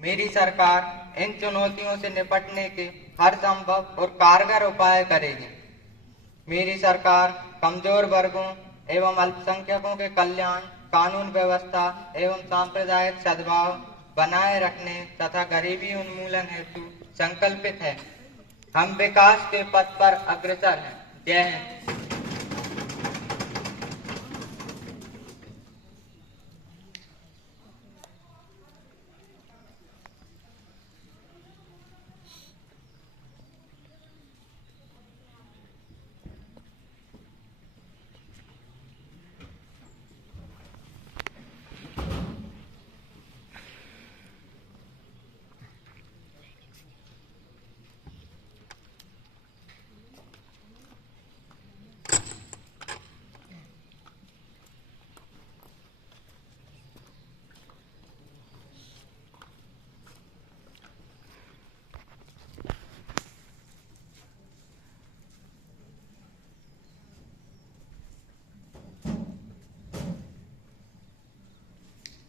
मेरी सरकार इन चुनौतियों से निपटने के हर संभव और कारगर उपाय करेगी। मेरी सरकार कमजोर वर्गों एवं अल्पसंख्यकों के कल्याण, कानून व्यवस्था एवं सांप्रदायिक सद्भाव बनाए रखने तथा गरीबी उन्मूलन हेतु संकल्पित है। हम विकास के पथ पर अग्रसर हैं। जय हिंद।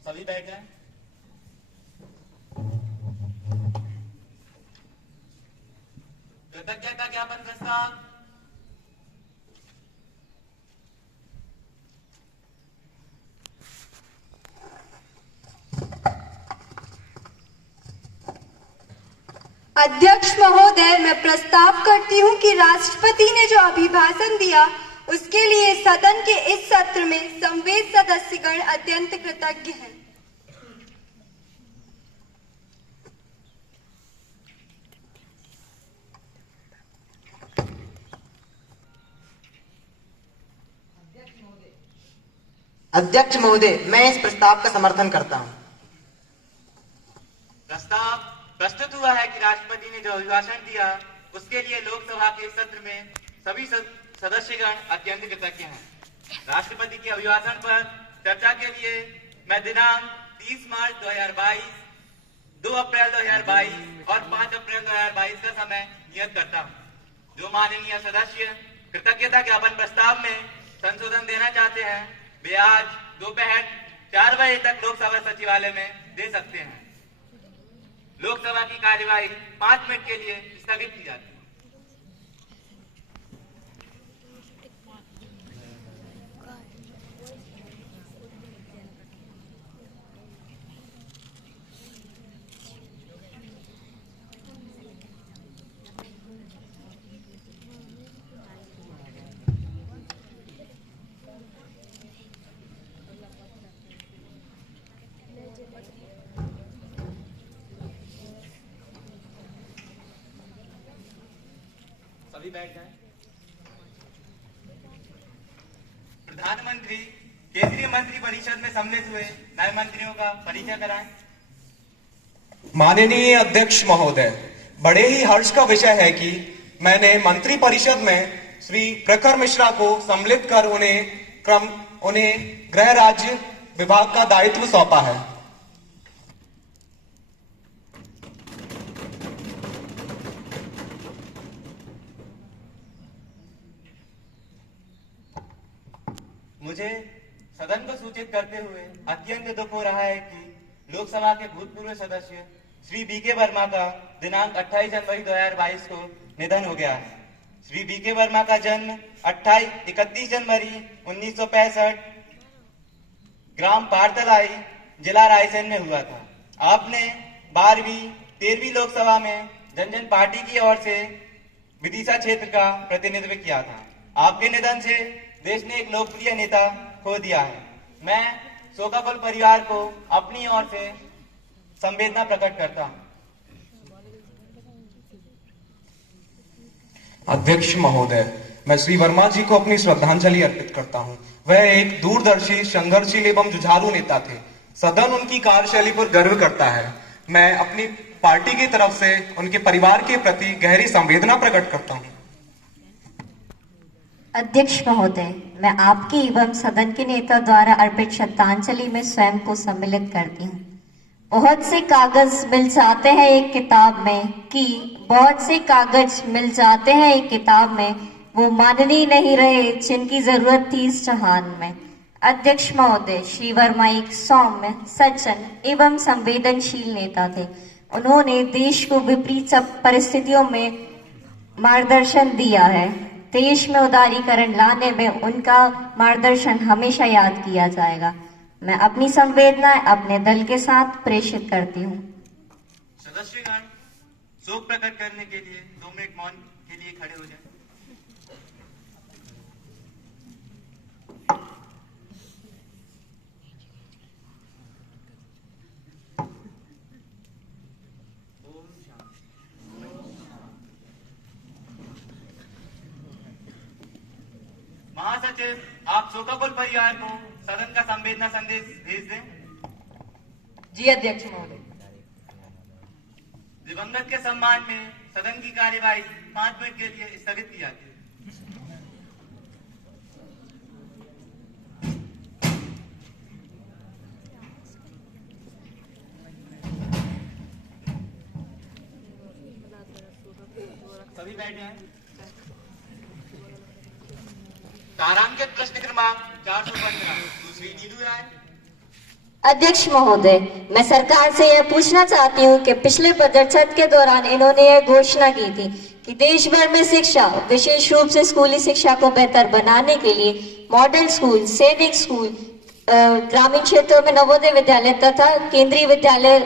सभी बैठ जाएं। कृतज्ञता ज्ञापन प्रस्ताव। अध्यक्ष महोदय, मैं प्रस्ताव करती हूं कि राष्ट्रपति ने जो अभिभाषण दिया उसके लिए सदन के इस सत्र में संवेद सदस्यगण अत्यंत कृतज्ञ हैं। अध्यक्ष महोदय, मैं इस प्रस्ताव का समर्थन करता हूं। प्रस्ताव प्रस्तुत हुआ है कि राष्ट्रपति ने जो अभिभाषण दिया उसके लिए लोकसभा के सत्र में सभी सदस्यगण अत्यंत कृतज्ञ हैं। राष्ट्रपति के अभिभाषण पर चर्चा के लिए मैं दिनांक 30 मार्च 2022, 2 अप्रैल 2022 और 5 अप्रैल 2022 का समय नियत करता हूं। जो माननीय सदस्य कृतज्ञता ज्ञापन प्रस्ताव में संशोधन देना चाहते हैं वे आज दोपहर 4 बजे तक लोकसभा सचिवालय में दे सकते हैं। लोकसभा की कार्यवाही 5 मिनट के लिए स्थगित की जाती है। सभी बैठ जाएं। प्रधानमंत्री केंद्रीय मंत्री परिषद में सम्मिलित हुए नए मंत्रियों का परिचय कराएं। माननीय अध्यक्ष महोदय, बड़े ही हर्ष का विषय है कि मैंने मंत्री परिषद में श्री प्रखर मिश्रा को सम्मिलित कर उन्हें गृह राज्य विभाग का दायित्व सौंपा है। मुझे सदन को सूचित करते हुए अत्यंत दुख हो रहा है कि लोकसभा के भूतपूर्व सदस्य श्री बीके वर्मा का दिनांक 28 जनवरी 2022 को निधन हो गया है। श्री बीके वर्मा का जन्म 31 जनवरी 1965 ग्राम पारतलाई, जिला रायसेन में हुआ था। आपने 12वीं 13वीं लोकसभा में जनजन पार्टी की ओर से विदिशा क्षेत्र का प्रतिनिधित्व किया था। आपके निधन से देश ने एक लोकप्रिय नेता खो दिया है। मैं शोकाकुल परिवार को अपनी ओर से संवेदना प्रकट करता हूं। अध्यक्ष महोदय, मैं श्री वर्मा जी को अपनी श्रद्धांजलि अर्पित करता हूं। वह एक दूरदर्शी, संघर्षशील एवं जुझारू नेता थे। सदन उनकी कार्यशैली पर गर्व करता है। मैं अपनी पार्टी की तरफ से उनके परिवार के प्रति गहरी संवेदना प्रकट करता हूं। अध्यक्ष महोदय, मैं आपके एवं सदन के नेता द्वारा अर्पित श्रद्धांजलि में स्वयं को सम्मिलित करती हूँ। बहुत से कागज मिल जाते हैं एक किताब में बहुत से कागज मिल जाते हैं एक किताब में, वो माननीय नहीं रहे जिनकी जरूरत थी इस जहान में। अध्यक्ष महोदय, श्री वर्मा एक सौम्य, सज्जन एवं संवेदनशील नेता थे। उन्होंने देश को विपरीत सब परिस्थितियों में मार्गदर्शन दिया है। देश में उदारीकरण लाने में उनका मार्गदर्शन हमेशा याद किया जाएगा। मैं अपनी संवेदनाएं अपने दल के साथ प्रेषित करती हूँ। सदस्यगण शोक प्रकट करने के लिए 2 मिनट मौन के लिए खड़े हो जाएं। महासचिव, आप शोकाकुल परिवार को सदन का संवेदना संदेश भेज दें। जी अध्यक्ष महोदय। दिवंगत के सम्मान में सदन की कार्यवाही 5 मिनट के लिए स्थगित की जाती है। सभी बैठे हैं। तारांकित प्रश्न क्रमांक 415 दूसरी नीलू राय। अध्यक्ष महोदय, मैं सरकार से यह पूछना चाहती हूँ कि पिछले बजट सत्र के दौरान इन्होंने यह घोषणा की थी कि देश भर में शिक्षा, विशेष रूप से स्कूली शिक्षा को बेहतर बनाने के लिए मॉडल स्कूल, सैनिक स्कूल, ग्रामीण क्षेत्रों में नवोदय विद्यालय तथा केंद्रीय विद्यालय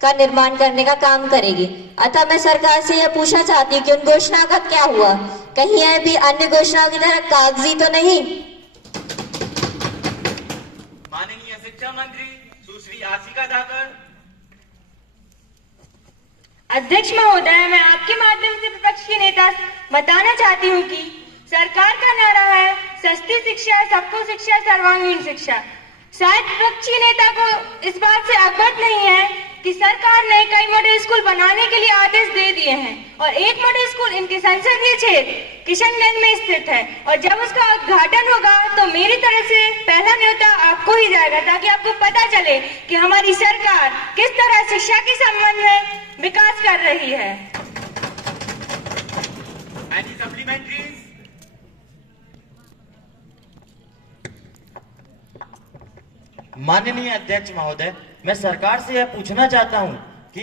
का निर्माण करने का काम करेगी। अतः मैं सरकार से यह पूछना चाहती हूँ कि उन घोषणा का क्या हुआ? कहीं यह भी अन्य घोषणाओं की तरह कागजी तो नहीं? माननीय शिक्षा मंत्री सुश्री आशिका धाकर। अध्यक्ष महोदय, मैं आपके माध्यम से विपक्ष के नेता बताना चाहती हूँ कि सरकार का नारा है सस्ती शिक्षा, सबको शिक्षा, सर्वांगीण शिक्षा। शायद विपक्षी नेता को इस बात से अवगत नहीं है कि सरकार ने कई मॉडल स्कूल बनाने के लिए आदेश दे दिए हैं और एक मॉडल स्कूल इनके संसदीय क्षेत्र किशनगंज में स्थित है और जब उसका उद्घाटन होगा तो मेरी तरफ से पहला न्योता आपको ही जाएगा ताकि आपको पता चले कि हमारी सरकार किस तरह शिक्षा के संबंध में विकास कर रही है। Any supplementaries? माननीय अध्यक्ष महोदय, मैं सरकार से यह पूछना चाहता हूं कि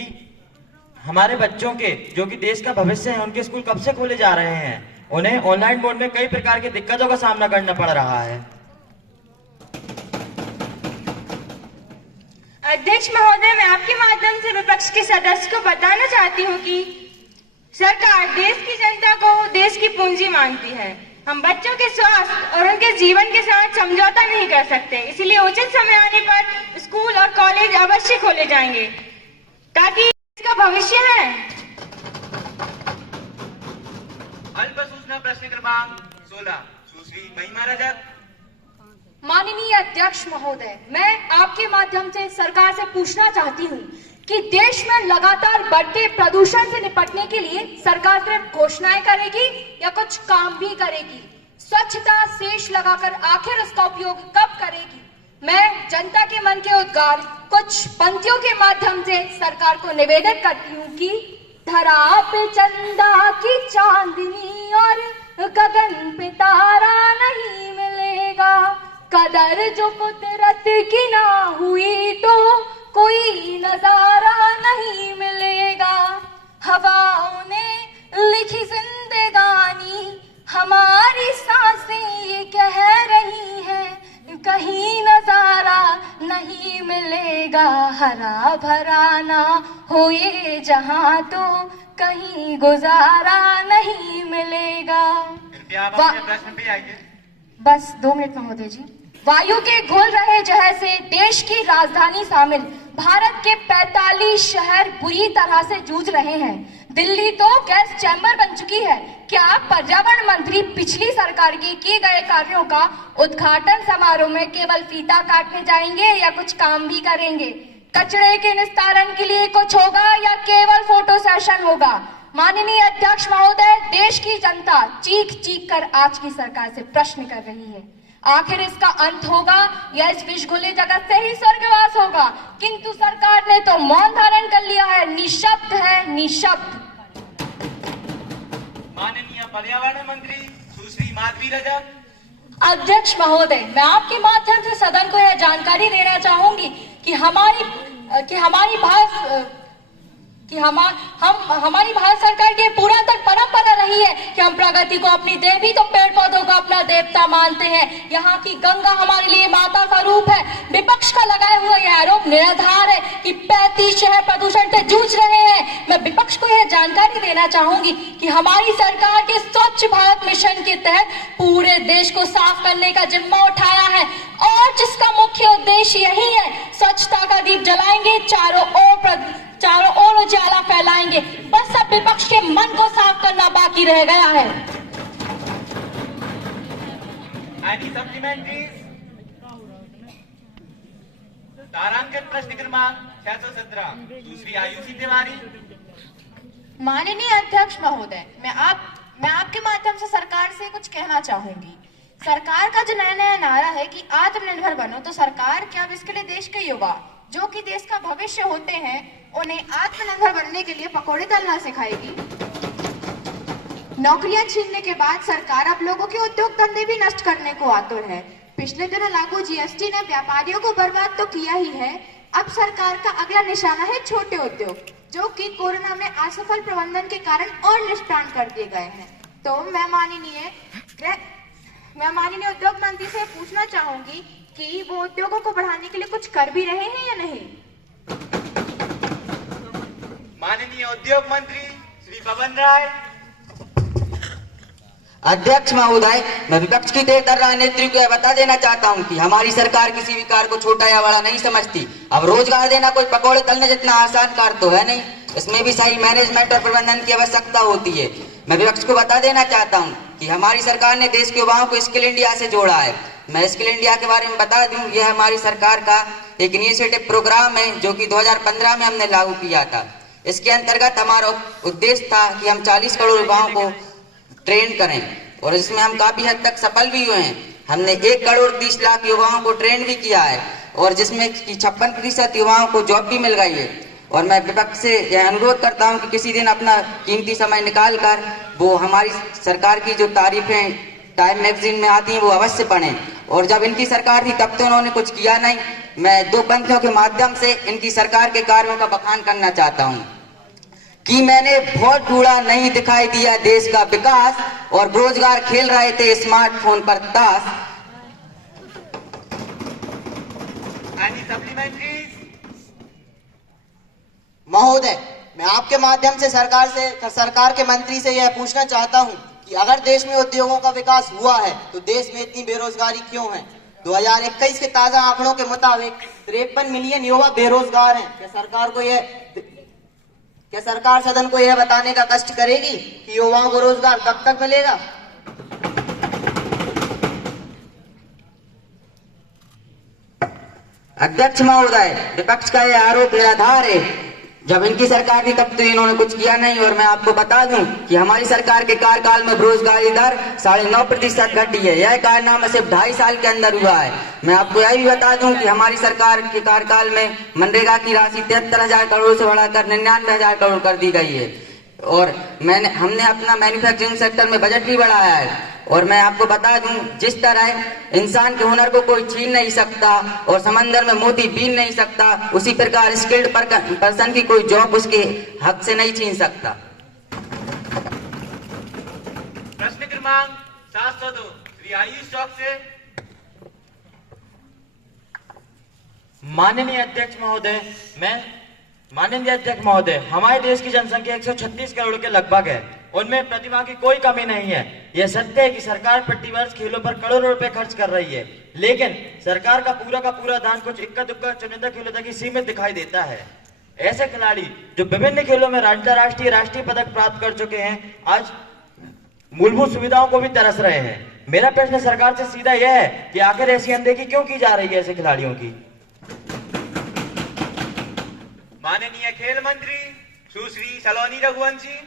हमारे बच्चों के जो कि देश का भविष्य है उनके स्कूल कब से खोले जा रहे हैं? उन्हें ऑनलाइन मोड में कई प्रकार की दिक्कतों का सामना करना पड़ रहा है। अध्यक्ष महोदय, मैं आपके माध्यम से विपक्ष के सदस्य को बताना चाहती हूँ कि सरकार देश की जनता को देश की पूंजी मानती है। हम बच्चों के स्वास्थ्य और उनके जीवन के साथ समझौता नहीं कर सकते, इसलिए उचित समय आने पर स्कूल और कॉलेज अवश्य खोले जाएंगे ताकि इसका भविष्य है। अल्प सूचना प्रश्न क्रमांक 16 सुश्री महिमा रजक। माननीय अध्यक्ष महोदय, मैं आपके माध्यम से सरकार से पूछना चाहती हूँ कि देश में लगातार बढ़ते प्रदूषण से निपटने के लिए सरकार सिर्फ घोषणाएं करेगी या कुछ काम भी करेगी? स्वच्छता शेष लगाकर आखिर उसका उपयोग कब करेगी? मैं जनता के मन के उद्गार कुछ पंक्तियों के माध्यम से सरकार को निवेदन करती हूँ कि धरा पे चंदा की चांदनी और गगन पे तारा नहीं मिलेगा, कदर जो कुदरत की ना हुई तो कोई नजारा नहीं मिलेगा। हवाओं ने लिखी जिंदगानी, हमारी सांसें ये कह रही हैं, कहीं नजारा नहीं मिलेगा। हरा भरा ना हो ये जहां तो कहीं गुजारा नहीं मिलेगा। कृपया आप अपने प्रश्न पे आइए। बस 2 मिनट महोदय जी। वायु के घुल रहे जहर से देश की राजधानी शामिल भारत के 45 शहर बुरी तरह से जूझ रहे हैं। दिल्ली तो गैस चैम्बर बन चुकी है। क्या पर्यावरण मंत्री पिछली सरकार के किए गए कार्यों का उद्घाटन समारोह में केवल फीता काटने जाएंगे या कुछ काम भी करेंगे? कचरे के निस्तारण के लिए कुछ होगा या केवल फोटो सेशन होगा? माननीय अध्यक्ष महोदय, देश की जनता चीख चीख कर आज की सरकार से प्रश्न कर रही है, आखिर इसका अंत होगा या इस विषगुले जगत से ही स्वर्गवास होगा? किंतु सरकार ने तो मौन धारण कर लिया है, निशब्द है, निशब्द। माननीय पर्यावरण मंत्री सुश्री माधवी रजक। अध्यक्ष महोदय, मैं आपके माध्यम से सदन को यह जानकारी देना चाहूंगी कि हमारी भारत सरकार की पुरातन परंपरा रही है कि हम प्रगति को अपनी देवी तो पेड़ पौधों को अपना देवता मानते हैं। यहाँ की गंगा हमारे लिए माता का रूप है। विपक्ष का लगाया हुआ यह आरोप निराधार है कि 35 शहर प्रदूषण से जूझ रहे हैं। मैं विपक्ष को यह जानकारी देना चाहूंगी कि हमारी सरकार के स्वच्छ भारत मिशन के तहत पूरे देश को साफ करने का जिम्मा उठाया है और जिसका मुख्य उद्देश्य यही है, स्वच्छता का दीप जलाएंगे, चारों ओर उजाला फैलाएंगे। बस अब विपक्ष के मन को साफ करना बाकी रह गया है। Any supplementaries? तारांकित प्रश्न क्रमांक 617 दूसरी आयुषी तिवारी। माननीय अध्यक्ष महोदय, मैं आपके माध्यम से सरकार से कुछ कहना चाहूंगी। सरकार का जो नया नारा है कि आत्मनिर्भर बनो, तो सरकार क्या अब इसके लिए देश के युवा जो कि देश का भविष्य होते हैं उन्हें आत्मनिर्भर बनने के लिए पकौड़े तलना सिखाएगी? नौकरियां छीनने के बाद सरकार अब लोगों के उद्योग धंधे भी नष्ट करने को आतुर है। पिछले दिनों लागू जीएसटी ने व्यापारियों को बर्बाद तो किया ही है, अब सरकार का अगला निशाना है छोटे उद्योग, जो कि कोरोना में असफल प्रबंधन के कारण और निष्प्राण कर दिए गए हैं। तो मैं माननीय उद्योग मंत्री से पूछना चाहूंगी कि वो उद्योगों को बढ़ाने के लिए कुछ कर भी रहे हैं या नहीं? माननीय उद्योग मंत्री श्री पवन राय। अध्यक्ष महोदय, मैं विपक्ष की तेजतर्रा नेत्री को यह बता देना चाहता हूं कि हमारी सरकार किसी भी कार्य को छोटा या बड़ा नहीं समझती। अब रोजगार देना कोई पकौड़े तलने जितना आसान कार्य तो है नहीं, इसमें भी सही मैनेजमेंट और प्रबंधन की आवश्यकता होती है। मैं विपक्ष को बता देना चाहता हूं कि हमारी सरकार ने देश के युवाओं को स्किल इंडिया से जोड़ा है। मैं स्किल इंडिया के बारे में बता दूं, यह हमारी सरकार का एक इनिशिएटिव प्रोग्राम है जो कि 2015 में हमने लागू किया था। इसके अंतर्गत हमारा उद्देश्य था कि हम 40 करोड़ युवाओं को ट्रेन करें और इसमें हम काफी हद तक सफल भी हुए हैं। हमने 1 करोड़ 30 लाख युवाओं को ट्रेन भी किया है और जिसमें 56% युवाओं को जॉब भी मिल गई है। और मैं विपक्ष से यह अनुरोध करता हूं कि किसी दिन अपना कीमती समय निकाल कर वो हमारी सरकार की जो तारीफें टाइम मैगजीन में आती हैं वो अवश्य पढ़ें। और जब इनकी सरकार थी तब तो उन्होंने कुछ किया नहीं। मैं 2 पंक्तियों के माध्यम से इनकी सरकार के कार्यों का बखान करना चाहता हूं कि मैंने बहुत ढूंढा नहीं दिखाई दिया देश का विकास और बेरोजगार खेल रहे थे स्मार्टफोन पर ताश। महोदय, मैं आपके माध्यम से सरकार के मंत्री से यह पूछना चाहता हूं कि अगर देश में उद्योगों का विकास हुआ है तो देश में इतनी बेरोजगारी क्यों है? 2021 के ताजा आंकड़ों के मुताबिक 53 मिलियन युवा बेरोजगार हैं। क्या सरकार सदन को यह बताने का कष्ट करेगी कि युवाओं को रोजगार कब तक मिलेगा? अध्यक्ष महोदय, विपक्ष का यह आरोप निराधार है। जब इनकी सरकार थी तब तो इन्होंने कुछ किया नहीं। और मैं आपको बता दूं कि हमारी सरकार के कार्यकाल में बेरोजगारी दर 9.5% घटी है। यह कारनामा सिर्फ 2.5 साल के अंदर हुआ है। मैं आपको यह भी बता दूं कि हमारी सरकार के कार्यकाल में मनरेगा की राशि 73,000 करोड़ से बढ़ाकर 99,000 करोड़ कर दी गई है। और हमने अपना मैन्युफैक्चरिंग सेक्टर में बजट भी बढ़ाया है। और मैं आपको बता दूं, जिस तरह इंसान के हुनर को कोई छीन नहीं सकता और समंदर में मोती बीन नहीं सकता, उसी प्रकार स्किल्ड पर्सन की कोई जॉब उसके हक से नहीं छीन सकता। प्रश्न क्रमांक 702 श्री आयुष चौक से। माननीय अध्यक्ष महोदय, हमारे देश की जनसंख्या 136 करोड़ के लगभग है। उनमें प्रतिभा की कोई कमी नहीं है। यह सत्य है कि सरकार प्रतिवर्ष खेलों पर करोड़ों रुपए खर्च कर रही है, लेकिन सरकार का पूरा दान कुछ इक्का दुक्का चुनिंदा खेलों तक ही सीमित दिखाई देता है। ऐसे खिलाड़ी जो विभिन्न खेलों में अंतर्राष्ट्रीय राष्ट्रीय पदक प्राप्त कर चुके हैं, आज मूलभूत सुविधाओं को भी तरस रहे हैं। मेरा प्रश्न सरकार से सीधा यह है कि आखिर ऐसी अनदेखी क्यों की जा रही है ऐसे खिलाड़ियों की? माननीय खेल मंत्री सुश्री सलोनी रघुवंशी।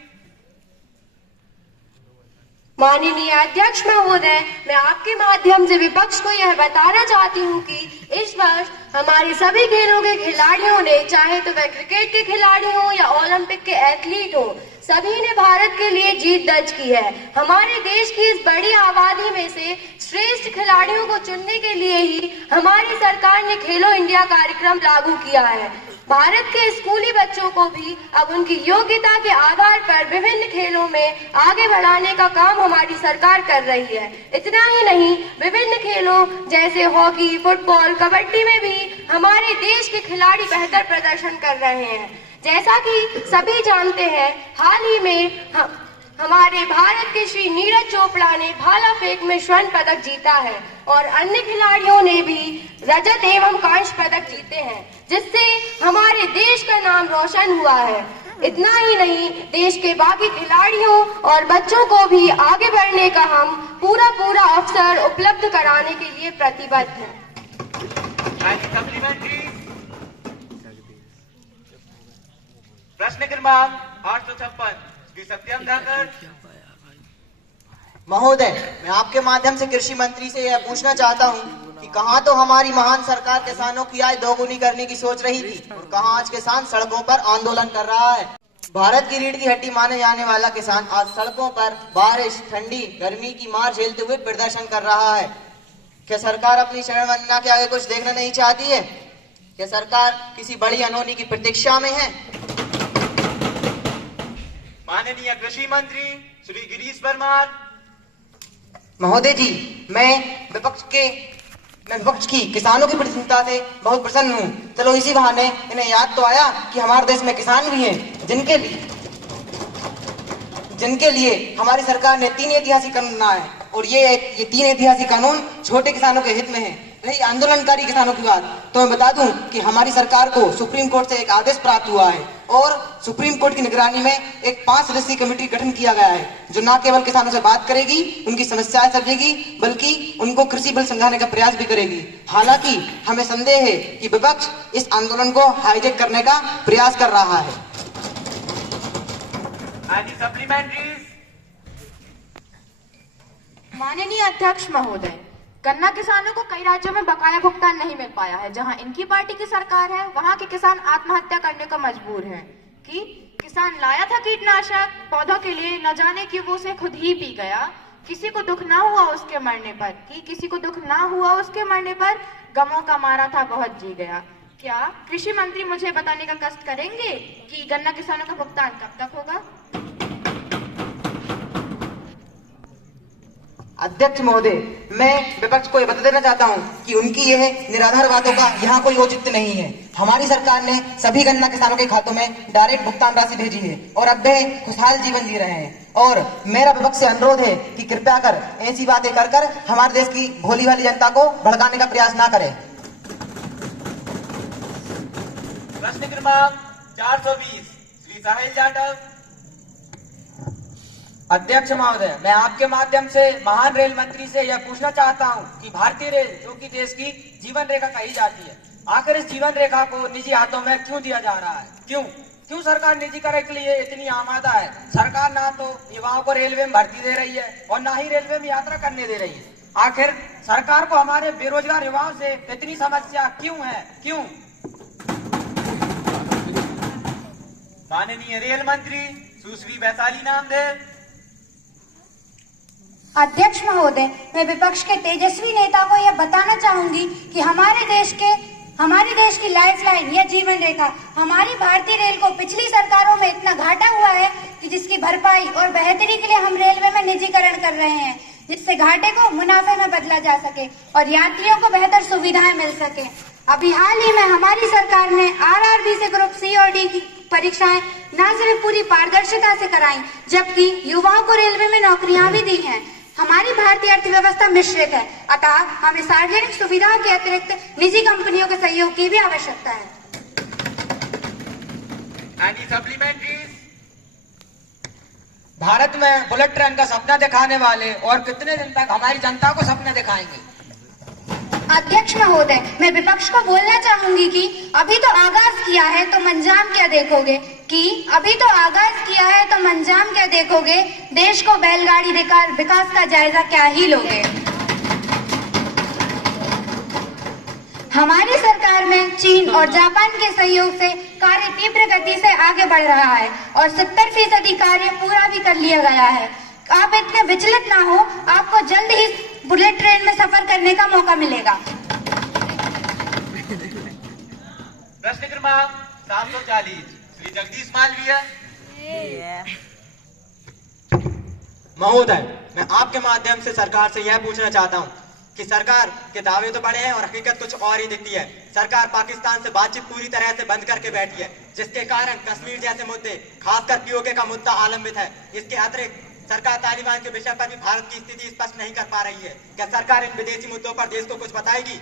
माननीय अध्यक्ष महोदय, मैं आपके माध्यम से विपक्ष को यह बताना चाहती हूँ कि इस वर्ष हमारे सभी खेलों के खिलाड़ियों ने, चाहे तो वह क्रिकेट के खिलाड़ी हो या ओलंपिक के एथलीट हो, सभी ने भारत के लिए जीत दर्ज की है। हमारे देश की इस बड़ी आबादी में से श्रेष्ठ खिलाड़ियों को चुनने के लिए ही हमारी सरकार ने खेलो इंडिया कार्यक्रम लागू किया है। भारत के स्कूली बच्चों को भी अब उनकी योग्यता के आधार पर विभिन्न खेलों में आगे बढ़ाने का काम हमारी सरकार कर रही है। इतना ही नहीं, विभिन्न खेलों जैसे हॉकी, फुटबॉल, कबड्डी में भी हमारे देश के खिलाड़ी बेहतर प्रदर्शन कर रहे हैं। जैसा कि सभी जानते हैं, हाल ही में हमारे भारत के श्री नीरज चोपड़ा ने भाला फेंक में स्वर्ण पदक जीता है और अन्य खिलाड़ियों ने भी रजत एवं कांस्य पदक जीते हैं, जिससे हमारे देश का नाम रोशन हुआ है। इतना ही नहीं, देश के बाकी खिलाड़ियों और बच्चों को भी आगे बढ़ने का हम पूरा अवसर उपलब्ध कराने के लिए प्रतिबद्ध हैं। प्रश्न क्रमांक 856 श्री सत्यम धाकर। महोदय, मैं आपके माध्यम से कृषि मंत्री से यह पूछना चाहता हूं कि कहां तो हमारी महान सरकार किसानों की आय दोगुनी करने की सोच रही थी और कहां आज किसान सड़कों पर आंदोलन कर रहा है। भारत की रीढ़ की हड्डी माने जाने वाला किसान आज सड़कों पर बारिश, ठंडी, गर्मी की मार झेलते हुए प्रदर्शन कर रहा है। क्या सरकार अपनी शरण वंदना के आगे कुछ देखना नहीं चाहती है? क्या सरकार किसी बड़ी अनहोनी की प्रतीक्षा में है? माननीय कृषि मंत्री श्री गिरीश परमार। महोदय जी, मैं विपक्ष की किसानों की प्रतिनिधिता से बहुत प्रसन्न हूँ। चलो इसी बहाने इन्हें याद तो आया कि हमारे देश में किसान भी हैं, जिनके लिए हमारी सरकार ने 3 ऐतिहासिक कानून बनाए और ये 3 ऐतिहासिक कानून छोटे किसानों के हित में है। रही आंदोलनकारी किसानों की बात, तो मैं बता दूं कि हमारी सरकार को सुप्रीम कोर्ट से एक आदेश प्राप्त हुआ है और सुप्रीम कोर्ट की निगरानी में एक 5 सदस्यीय कमेटी गठन किया गया है, जो न केवल किसानों से बात करेगी, उनकी समस्याएं समझेगी, बल्कि उनको कृषि बिल समझाने का प्रयास भी करेगी। हालांकि हमें संदेह है कि विपक्ष इस आंदोलन को हाईजैक करने का प्रयास कर रहा है। माननीय अध्यक्ष महोदय, गन्ना किसानों को कई राज्यों में बकाया भुगतान नहीं मिल पाया है। जहां इनकी पार्टी की सरकार है, वहां के किसान आत्महत्या करने को मजबूर हैं। कि किसान लाया था कीटनाशक पौधों के लिए, न जाने क्यों वो उसे खुद ही पी गया। किसी को दुख ना हुआ उसके मरने पर, गमों का मारा था बहुत जी गया। क्या कृषि मंत्री मुझे बताने का कष्ट करेंगे कि गन्ना किसानों का भुगतान कब तक होगा? अध्यक्ष महोदय, मैं विपक्ष को यह बता देना चाहता हूं कि उनकी यह निराधार बातों का यहाँ कोई औचित्य नहीं है। हमारी सरकार ने सभी गन्ना किसानों के खातों में डायरेक्ट भुगतान राशि भेजी है और अब वे खुशहाल जीवन जी रहे हैं। और मेरा विपक्ष से अनुरोध है कि कृपया कर ऐसी बातें कर हमारे देश की भोली भाली जनता को भड़काने का प्रयास ना करें। प्रश्न क्रमांक 420 श्री साहिल जाटव। अध्यक्ष महोदय, मैं आपके माध्यम से महान रेल मंत्री से यह पूछना चाहता हूं कि भारतीय रेल, जो कि देश की जीवन रेखा कही जाती है, आखिर इस जीवन रेखा को निजी हाथों में क्यों दिया जा रहा है? क्यों सरकार निजीकरण के लिए इतनी आमादा है? सरकार ना तो युवाओं को रेलवे में भर्ती दे रही है और ना ही रेलवे में यात्रा करने दे रही है। आखिर सरकार को हमारे बेरोजगार युवाओं से इतनी समस्या क्यों है? क्यों? माननीय रेल मंत्री सुश्री वैशाली नामदेव। अध्यक्ष महोदय, मैं विपक्ष के तेजस्वी नेता को यह बताना चाहूंगी कि हमारे देश की लाइफलाइन या जीवन रेखा हमारी भारतीय रेल को पिछली सरकारों में इतना घाटा हुआ है कि जिसकी भरपाई और बेहतरी के लिए हम रेलवे में निजीकरण कर रहे हैं, जिससे घाटे को मुनाफे में बदला जा सके और यात्रियों को बेहतर सुविधाएं मिल सके। अभी हाल ही में हमारी सरकार ने RRB से ग्रुप C और D की परीक्षाएं न सिर्फ पूरी पारदर्शिता से कराई, जबकि युवाओं को रेलवे में नौकरियां भी दी हैं। हमारी भारतीय अर्थव्यवस्था मिश्रित है, अतः हमें सार्वजनिक सुविधाओं के अतिरिक्त निजी कंपनियों के सहयोग की भी आवश्यकता है। भारत में बुलेट ट्रेन का सपना दिखाने वाले और कितने दिन तक हमारी जनता को सपना दिखाएंगे? अध्यक्ष महोदय, मैं विपक्ष को बोलना चाहूंगी कि अभी तो आगाज किया है तो मंजाम क्या देखोगे? देश को बैलगाड़ी देकर विकास का जायजा क्या ही लोगे? हमारी सरकार में चीन और जापान के सहयोग से कार्य तीव्र गति से आगे बढ़ रहा है और 70% कार्य पूरा भी कर लिया गया है। आप इतने विचलित ना हो, आपको जल्द ही बुलेट ट्रेन में सफर करने का मौका मिलेगा। प्रश्न क्रमांक 740 श्री जगदीश मालवीय। महोदय, मैं आपके माध्यम से सरकार से यह पूछना चाहता हूं कि सरकार के दावे तो बड़े हैं और हकीकत कुछ और ही दिखती है। सरकार पाकिस्तान से बातचीत पूरी तरह से बंद करके बैठी है, जिसके कारण कश्मीर जैसे मुद्दे, खासकर पीओके का मुद्दा आलंबित है। इसके अतिरिक्त सरकार तालिबान के विषय पर भी भारत की स्थिति स्पष्ट नहीं कर पा रही है। क्या सरकार इन विदेशी मुद्दों पर देश को कुछ बताएगी?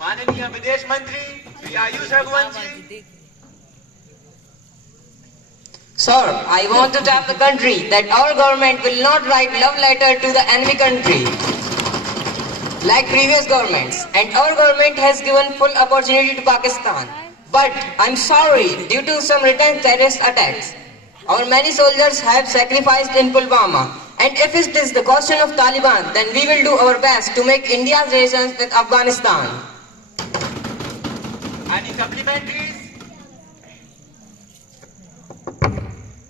माननीय विदेश मंत्री श्री आयुष रघुवंश जी। Sir, I want to tell the country that our government will not write love letter to the enemy country like previous governments, and our government has given full opportunity to Pakistan. But I'm sorry, due to some recent terrorist attacks, our many soldiers have sacrificed in Pulwama. And if it is the question of Taliban, then we will do our best to make India's relations with Afghanistan. Any supplementaries?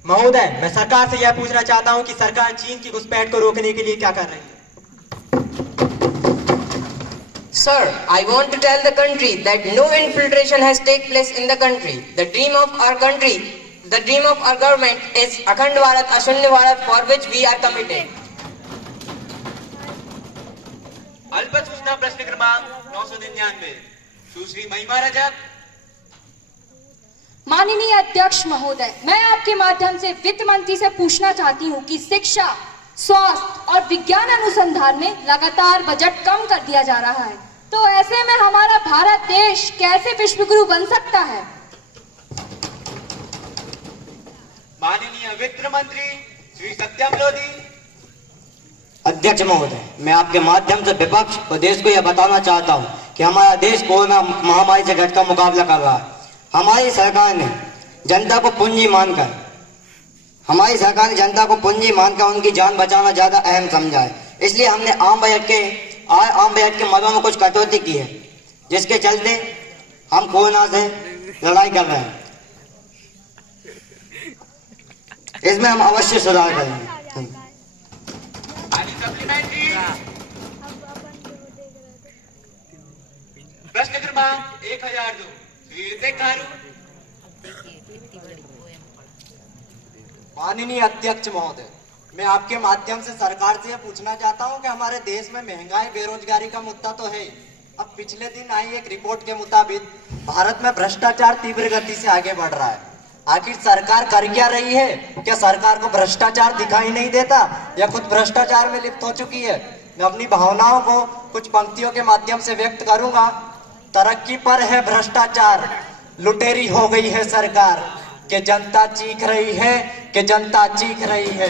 महोदय, मैं सरकार से यह पूछना चाहता हूं कि सरकार चीन की घुसपैठ को रोकने के लिए क्या कर रही है? Sir, I want to tell the country that no infiltration has taken place in the country. The dream of our country, the dream of our government is Akhand Bharat, Ashunya Bharat, for which we are committed. अल्प सूचना प्रश्न क्रमांक 999 सुश्री महिमा रजक। माननीय अध्यक्ष महोदय, मैं आपके माध्यम से वित्त मंत्री से पूछना चाहती हूं कि शिक्षा, स्वास्थ्य और विज्ञान अनुसंधान में लगातार बजट कम कर दिया जा रहा है, तो ऐसे में हमारा भारत देश कैसे विश्व गुरु बन सकता है? माननीय वित्त मंत्री श्री सत्यम लोधी। अध्यक्ष महोदय, मैं आपके माध्यम से विपक्ष और देश को यह बताना चाहता हूं कि हमारा देश कोरोना महामारी से डट कर मुकाबला कर रहा है। हमारी सरकार ने जनता को पूंजी मानकर उनकी जान बचाना ज्यादा अहम समझा है। इसलिए हमने आम बजट के मदों में कुछ कटौती की है, जिसके चलते हम कोरोना से लड़ाई कर रहे हैं। इसमें हम अवश्य सुधार करेंगे। प्रश्न क्रमांक 1002 माननीय अध्यक्ष महोदय, मैं आपके माध्यम से सरकार से यह पूछना चाहता हूं कि हमारे देश में महंगाई, बेरोजगारी का मुद्दा तो है। अब पिछले दिन आई एक रिपोर्ट के मुताबिक भारत में भ्रष्टाचार तीव्र गति से आगे बढ़ रहा है। आखिर सरकार कर क्या रही है? क्या सरकार को भ्रष्टाचार दिखाई नहीं देता या खुद भ्रष्टाचार में लिप्त हो चुकी है? मैं अपनी भावनाओं को कुछ पंक्तियों के माध्यम से व्यक्त करूंगा। तरक्की पर है भ्रष्टाचार, लुटेरी हो गई है सरकार, कि जनता चीख रही है, कि जनता चीख रही है।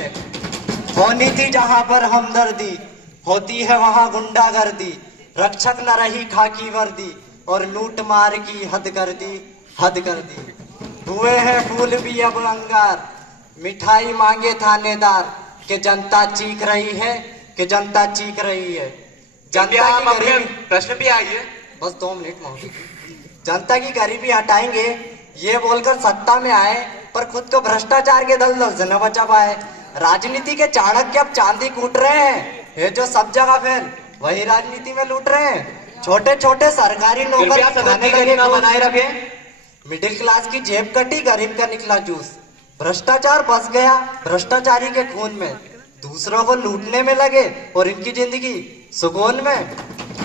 होनी थी जहां पर हमदर्दी, होती है वहां गुंडागर्दी। रक्षक न रही खाकी वर्दी और लूट मार की हद कर दी। हुए हैं फूल भी अब अंगार, मिठाई मांगे थानेदार, कि जनता चीख रही है, कि जनता चीख रही है। जनता की गरीबी, प्रश्न भी आइए, बस 2 मिनट महोदय। जनता की गरीबी हटाएंगे ये बोलकर सत्ता में आए, पर खुद को भ्रष्टाचार के दलदल से न बचा पाए। राजनीति के चाणक्य अब चांदी कूट रहे हैं, ये जो सब जगह फिर वही राजनीति में लूट रहे हैं। छोटे छोटे सरकारी नौकर बनाए रखे, मिडिल क्लास की जेब कटी, गरीब का निकला जूस। भ्रष्टाचार बस गया भ्रष्टाचारी के खून में, दूसरों को लूटने में लगे और इनकी जिंदगी सुकून में।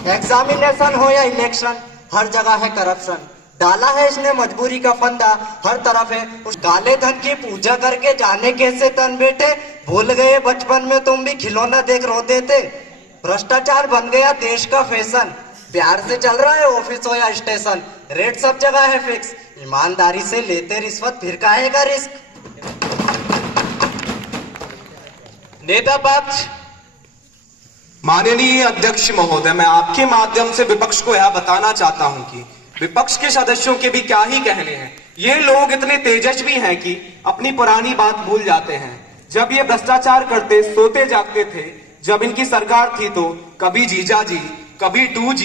एग्जामिनेशन हो या इलेक्शन, हर जगह है करप्शन। डाला है इसने मजबूरी का फंदा, हर तरफ है उस काले धन की पूजा करके जाने कैसे तन बेटे। भूल गए बचपन में तुम भी खिलौना देख रोते थे। भ्रष्टाचार बन गया देश का फैशन, प्यार से चल रहा है ऑफिस हो या स्टेशन। रेट सब जगह है फिक्स, ईमानदारी से लेते रिश्वत, फिर काहे का रिस्क। नेता पक्ष। माननीय अध्यक्ष महोदय, मैं आपके माध्यम से विपक्ष को यह बताना चाहता हूं कि विपक्ष के सदस्यों के भी क्या ही कहने हैं। ये लोग इतने तेजस्वी हैं कि अपनी पुरानी बात भूल जाते हैं। जब ये भ्रष्टाचार करते सोते जागते थे, जब इनकी सरकार थी तो कभी जीजा जी, कभी 2G,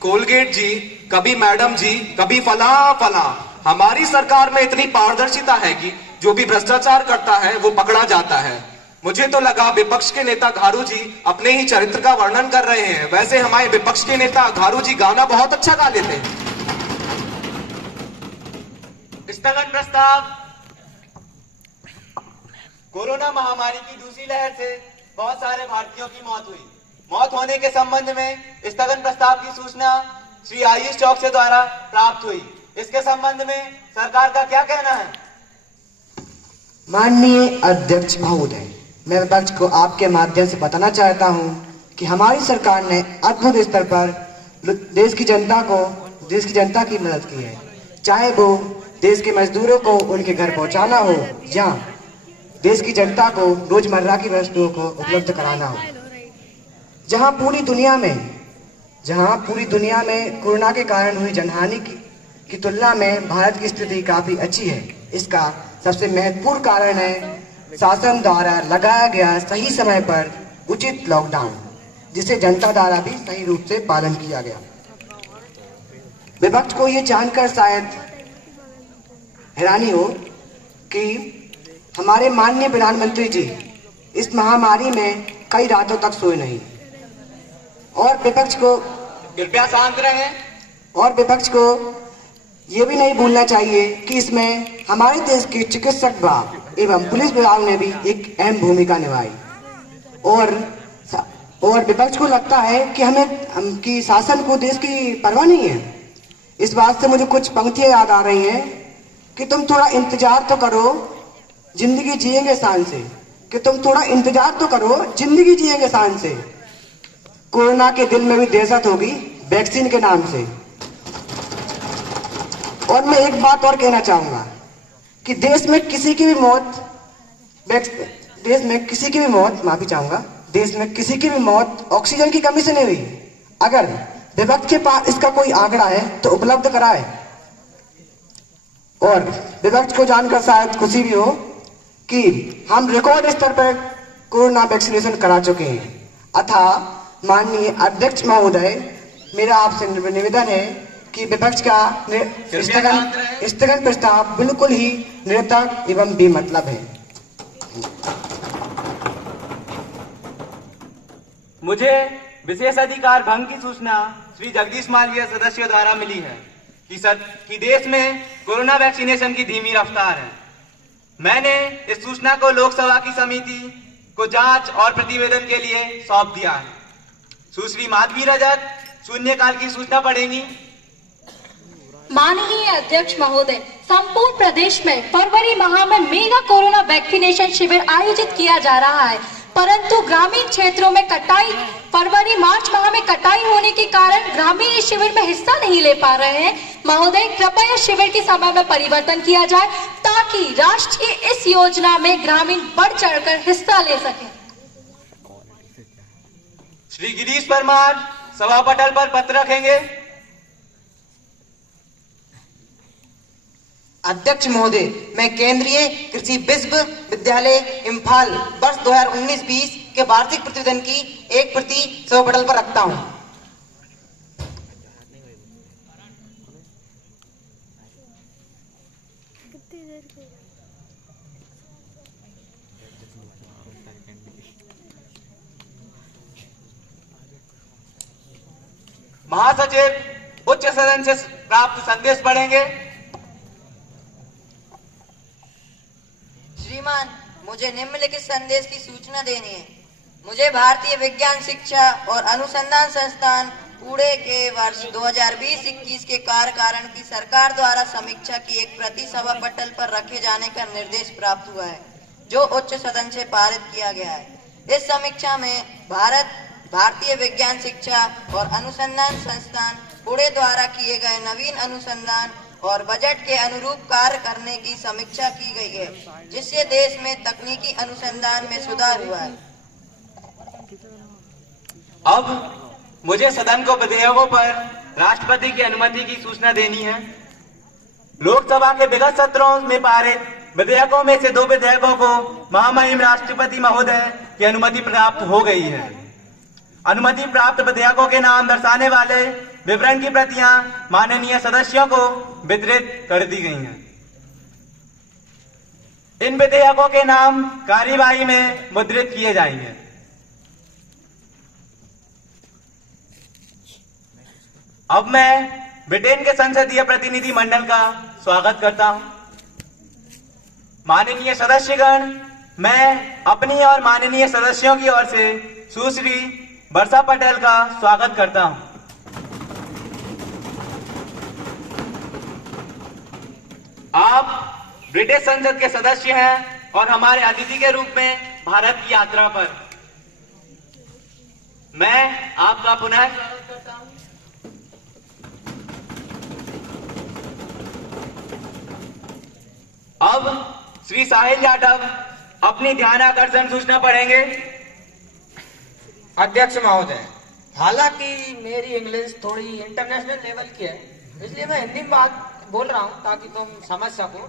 कोलगेट जी, कभी मैडम जी, कभी फला। हमारी सरकार में इतनी पारदर्शिता है कि जो भी भ्रष्टाचार करता है वो पकड़ा जाता है। मुझे तो लगा विपक्ष के नेता घारू जी अपने ही चरित्र का वर्णन कर रहे हैं। वैसे हमारे विपक्ष के नेता घारू जी गाना बहुत अच्छा गा लेते हैं। स्थगन प्रस्ताव। कोरोना महामारी की दूसरी लहर से बहुत सारे भारतीयों की मौत हुई। मौत होने के संबंध में स्थगन प्रस्ताव की सूचना श्री आयुष चौक से द्वारा प्राप्त हुई। इसके संबंध में सरकार का क्या कहना है? माननीय अध्यक्ष महोदय, मैं विपक्ष को आपके माध्यम से बताना चाहता हूं कि हमारी सरकार ने अद्भुत स्तर पर देश की जनता की मदद की है, चाहे वो देश के मजदूरों को उनके घर पहुंचाना हो या देश की जनता को रोजमर्रा की वस्तुओं को उपलब्ध कराना हो। जहां पूरी दुनिया में कोरोना के कारण हुई जनहानि की तुलना में भारत की स्थिति काफी अच्छी है। इसका सबसे महत्वपूर्ण कारण है शासन द्वारा लगाया गया सही समय पर उचित लॉकडाउन, जिसे जनता द्वारा भी सही रूप से पालन किया गया। विपक्ष को ये जानकर शायद हैरानी हो कि हमारे माननीय प्रधानमंत्री जी इस महामारी में कई रातों तक सोए नहीं और विपक्ष को कृपया शांत रहें। और विपक्ष को ये भी नहीं भूलना चाहिए कि इसमें हमारे देश के चिकित्सक विभाग एवं पुलिस विभाग ने भी एक अहम भूमिका निभाई। और विपक्ष को लगता है कि शासन को देश की परवाह नहीं है। इस बात से मुझे कुछ पंक्तियां याद आ रही हैं कि तुम थोड़ा इंतजार तो करो, जिंदगी जिएंगे शान से। कि तुम थोड़ा इंतजार तो करो, जिंदगी जिएंगे शान से। कोरोना के दिल में भी दहशत होगी वैक्सीन के नाम से। और मैं एक बात और कहना चाहूंगा कि देश में किसी की भी मौत ऑक्सीजन की कमी से नहीं हुई। अगर विपक्ष के पास इसका कोई आंकड़ा है तो उपलब्ध कराए। और विपक्ष को जानकर शायद खुशी भी हो कि हम रिकॉर्ड स्तर पर कोरोना वैक्सीनेशन करा चुके हैं। अतः माननीय अध्यक्ष महोदय, मेरा आपसे निवेदन है कि विपक्ष का स्थगन प्रस्ताव बिल्कुल ही निरर्थक एवं बेमतलब है। मुझे विशेष अधिकार भंग की सूचना श्री जगदीश मालवीय सदस्यों द्वारा मिली है कि देश में कोरोना वैक्सीनेशन की धीमी रफ्तार है। मैंने इस सूचना को लोकसभा की समिति को जांच और प्रतिवेदन के लिए सौंप दिया है। सुश्री माधवी रजक शून्यकाल की सूचना पढ़ेंगी। माननीय अध्यक्ष महोदय, संपूर्ण प्रदेश में फरवरी माह में मेगा कोरोना वैक्सीनेशन शिविर आयोजित किया जा रहा है, परंतु ग्रामीण क्षेत्रों में फरवरी मार्च माह में कटाई होने के कारण ग्रामीण इस शिविर में हिस्सा नहीं ले पा रहे हैं। महोदय, कृपया शिविर के समय में परिवर्तन किया जाए ताकि राष्ट्रीय इस योजना में ग्रामीण बढ़ चढ़कर हिस्सा ले सके। श्री गिरीश परमार सभा पटल पर पत्र रखेंगे। अध्यक्ष महोदय, मैं केंद्रीय कृषि विश्वविद्यालय इम्फाल वर्ष 2019-20 के वार्षिक प्रतिवेदन की एक प्रति सभा पटल पर रखता हूं। महासचिव उच्च सदन से प्राप्त संदेश पढ़ेंगे। श्रीमान, मुझे निम्नलिखित संदेश की सूचना देनी है। मुझे भारतीय विज्ञान शिक्षा और अनुसंधान संस्थान पुणे के वर्ष 2020-21 के कार्यकारण की सरकार द्वारा समीक्षा की एक प्रति सभा पटल पर रखे जाने का निर्देश प्राप्त हुआ है, जो उच्च सदन से पारित किया गया है। इस समीक्षा में भारतीय विज्ञान शिक्षा और अनुसंधान संस्थान पुणे द्वारा किए गए नवीन अनुसंधान और बजट के अनुरूप कार्य करने की समीक्षा की गई है, जिससे देश में तकनीकी अनुसंधान में सुधार हुआ है। अब मुझे सदन को विधेयकों पर राष्ट्रपति की अनुमति की सूचना देनी है। लोकसभा के विगत सत्रों में पारित विधेयकों में से 2 विधेयकों को महामहिम राष्ट्रपति महोदय की अनुमति प्राप्त हो गई है। अनुमति प्राप्त विधेयकों के नाम दर्शाने वाले विवरण की प्रतियां माननीय सदस्यों को वितरित कर दी गई हैं। इन विधेयकों के नाम कार्यवाही में मुद्रित किए जाएंगे। अब मैं ब्रिटेन के संसदीय प्रतिनिधि मंडल का स्वागत करता हूं। माननीय सदस्यगण, मैं अपनी और माननीय सदस्यों की ओर से सुश्री वर्षा पटेल का स्वागत करता हूं। आप ब्रिटिश संसद के सदस्य हैं और हमारे अतिथि के रूप में भारत की यात्रा पर मैं आपका पुनः स्वागत करता हूं। अब श्री साहिल यादव अपनी ध्यानाकर्षण सूचना पढ़ेंगे। अध्यक्ष महोदय, हालांकि मेरी इंग्लिश थोड़ी इंटरनेशनल लेवल की है, इसलिए मैं हिंदी में बात बोल रहा हूं ताकि तुम समझ सको।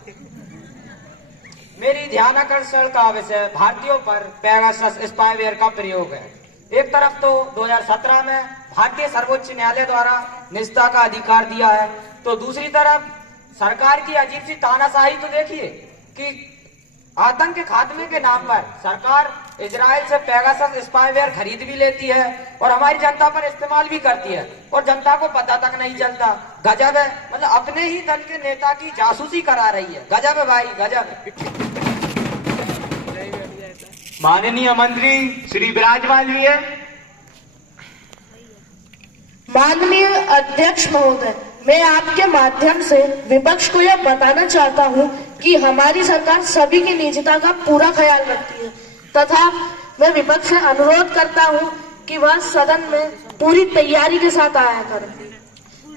मेरी ध्यानाकर्षण का विषय भारतीयों पर पेगासस स्पाईवेयर का प्रयोग है। एक तरफ तो 2017 में भारतीय सर्वोच्च न्यायालय द्वारा निजता का अधिकार दिया है, तो दूसरी तरफ सरकार की अजीब सी तानाशाही तो देखिए कि आतंक के खात्मे के नाम पर सरकार इजराइल से पेगासस स्पाईवेयर खरीद भी लेती है और हमारी जनता पर इस्तेमाल भी करती है और जनता को पता तक नहीं चलता। गजब है, मतलब अपने ही दल के नेता की जासूसी करा रही है। गजब है भाई, गजब है। माननीय मंत्री श्री विराजमान जी है। माननीय अध्यक्ष महोदय, मैं आपके माध्यम से विपक्ष को यह बताना चाहता हूं कि हमारी सरकार सभी की निजता का पूरा ख्याल रखती है तथा मैं विपक्ष से अनुरोध करता हूं कि वह सदन में पूरी तैयारी के साथ आया करें।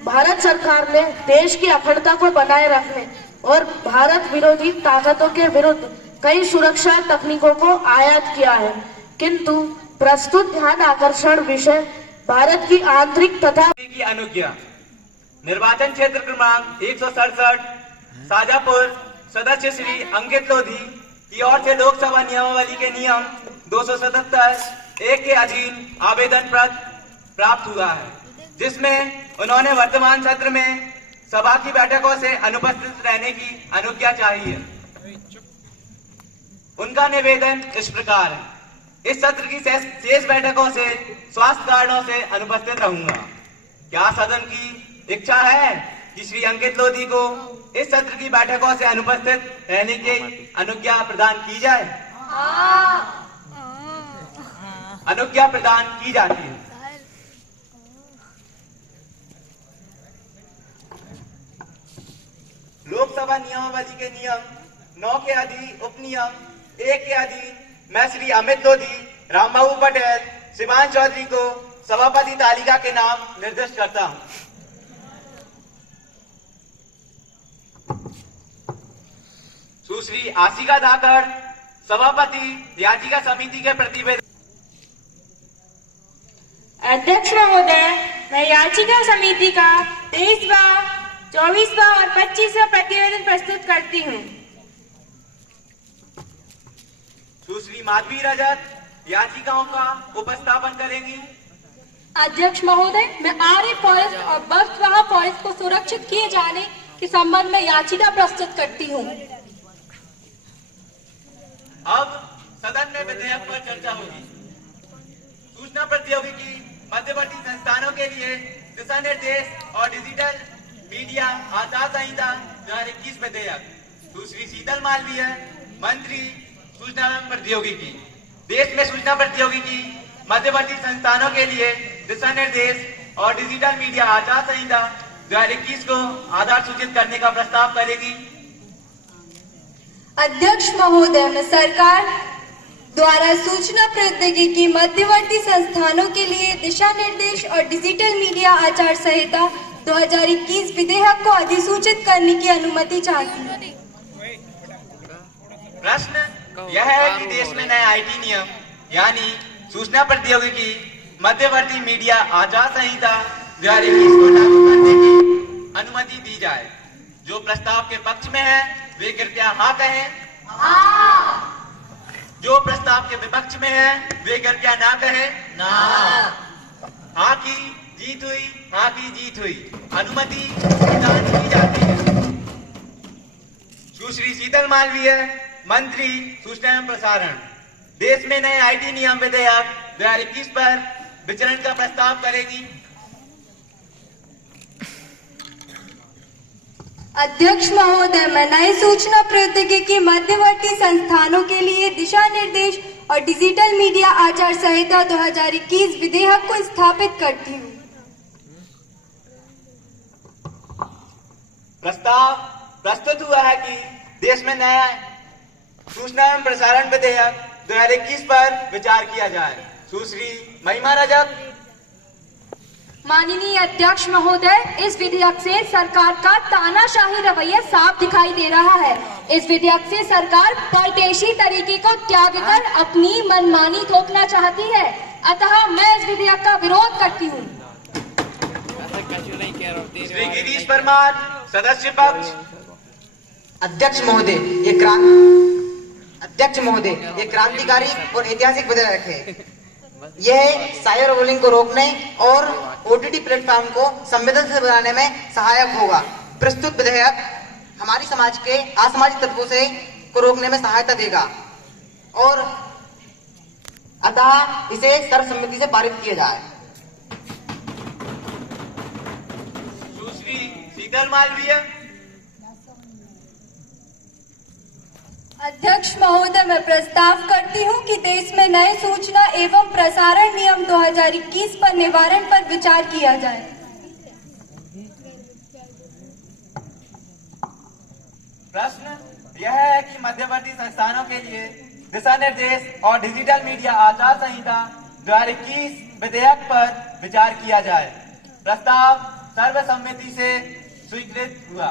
भारत सरकार ने देश की अखंडता को बनाए रखने और भारत विरोधी ताकतों के विरुद्ध कई सुरक्षा तकनीकों को आयात किया है, किंतु प्रस्तुत ध्यान आकर्षण विषय भारत की आंतरिक तथा की अनुज्ञा। निर्वाचन क्षेत्र क्रमांक 167 शाजापुर सदस्य श्री अंकित लोधी की ओर से लोकसभा नियमावली के नियम 277(1) के अधीन आवेदन पत्र प्राप्त हुआ है, जिसमें उन्होंने वर्तमान सत्र में सभा की बैठकों से अनुपस्थित रहने की अनुज्ञा चाहिए। उनका निवेदन इस प्रकार है। इस सत्र की शेष बैठकों से स्वास्थ्य कारणों से अनुपस्थित रहूंगा। क्या सदन की इच्छा है कि श्री अंकित लोधी को इस सत्र की बैठकों से अनुपस्थित रहने की अनुज्ञा प्रदान की जाए? अनुज्ञा प्रदान की जाती है। लोकसभा नियमावली के नियम 9 के अधीन उपनियम 1 के अधीन मैं श्री अमित लोधी, रामबाबू पटेल, शिवान चौधरी को सभापति तालिका के नाम निर्दिष्ट करता हूं। सुश्री आशिका धाकड़ सभापति याचिका समिति के प्रतिवेदन। अध्यक्ष महोदय, मैं याचिका समिति का 23वां, 24वां और 25वां प्रतिवेदन प्रस्तुत करती हूँ। सुश्री माधवी रजत याचिकाओं का उपस्थापन करेंगी। अध्यक्ष महोदय, मैं आर्य फॉरेस्ट और बख्तवाहा फॉरेस्ट को सुरक्षित किए जाने के संबंध में याचिका प्रस्तुत करती हूँ। अब सदन में विधेयक पर चर्चा होगी। सूचना प्रौद्योगिकी मध्यवर्ती संस्थानों के लिए दिशा निर्देश और डिजिटल मीडिया आचार संहिता 2021 विधेयक। सुश्री शीतल मालवीय, मंत्री सूचना एवं प्रौद्योगिकी। देश में सूचना प्रौद्योगिकी मध्यवर्ती संस्थानों के लिए दिशा निर्देश और डिजिटल मीडिया आचार संहिता 2021 को आधार सूचित करने का प्रस्ताव करेगी। अध्यक्ष महोदय, मैं सरकार द्वारा सूचना प्रौद्योगिकी मध्यवर्ती संस्थानों के लिए दिशा निर्देश और डिजिटल मीडिया आचार संहिता 2021 विधेयक को अधिसूचित करने की अनुमति चाहती हूँ। प्रश्न यह है कि देश में नए आईटी नियम यानी सूचना प्रौद्योगिकी मध्यवर्ती मीडिया आचार संहिता 2021 को लागू करने की अनुमति दी जाए। जो प्रस्ताव के पक्ष में है वे कृपया हाँ कहें। जो प्रस्ताव के विपक्ष में है वे कृपया ना कहें। हाँ की जीत हुई, हाँ की जीत हुई। अनुमति प्रदान की जाती है। सुश्री शीतल मालवीय मंत्री सूचना एवं प्रसारण देश में नए आईटी नियम विधेयक 2021 पर विचरण का प्रस्ताव करेगी। अध्यक्ष महोदय, मैं नए सूचना प्रौद्योगिकी मध्यवर्ती संस्थानों के लिए दिशा निर्देश और डिजिटल मीडिया आचार संहिता 2021 विधेयक को स्थापित करती हूँ। प्रस्ताव प्रस्तुत हुआ है कि देश में नया सूचना एवं प्रसारण विधेयक 2021 पर विचार किया जाए। सुश्री महिमा रजक। माननीय अध्यक्ष महोदय, इस विधेयक से सरकार का तानाशाही रवैया साफ दिखाई दे रहा है। इस विधेयक से सरकार परदेशी तरीके को त्याग कर अपनी मनमानी थोपना चाहती है, अतः मैं इस विधेयक का विरोध करती हूँ। श्री गिरीश परमार, सदस्य पक्ष। अध्यक्ष महोदय, ये क्रांतिकारी और ऐतिहासिक विधेयक है। यह साइबर बुलिंग को रोकने और ओटीटी प्लेटफॉर्म को संवेदनशील बनाने में सहायक होगा। प्रस्तुत विधेयक हमारी समाज के असामाजिक तत्वों को रोकने में सहायता देगा और अतः इसे सर्वसम्मति से पारित किया जाए। सुश्री शीतल मालवीय। अध्यक्ष महोदय, मैं प्रस्ताव करती हूँ कि देश में नए सूचना एवं प्रसारण नियम 2021 पर निवारण पर विचार किया जाए। प्रश्न यह है कि मध्यवर्ती संस्थानों के लिए दिशा निर्देश और डिजिटल मीडिया आचार संहिता 2021 विधेयक पर विचार किया जाए। प्रस्ताव सर्वसम्मति से स्वीकृत हुआ।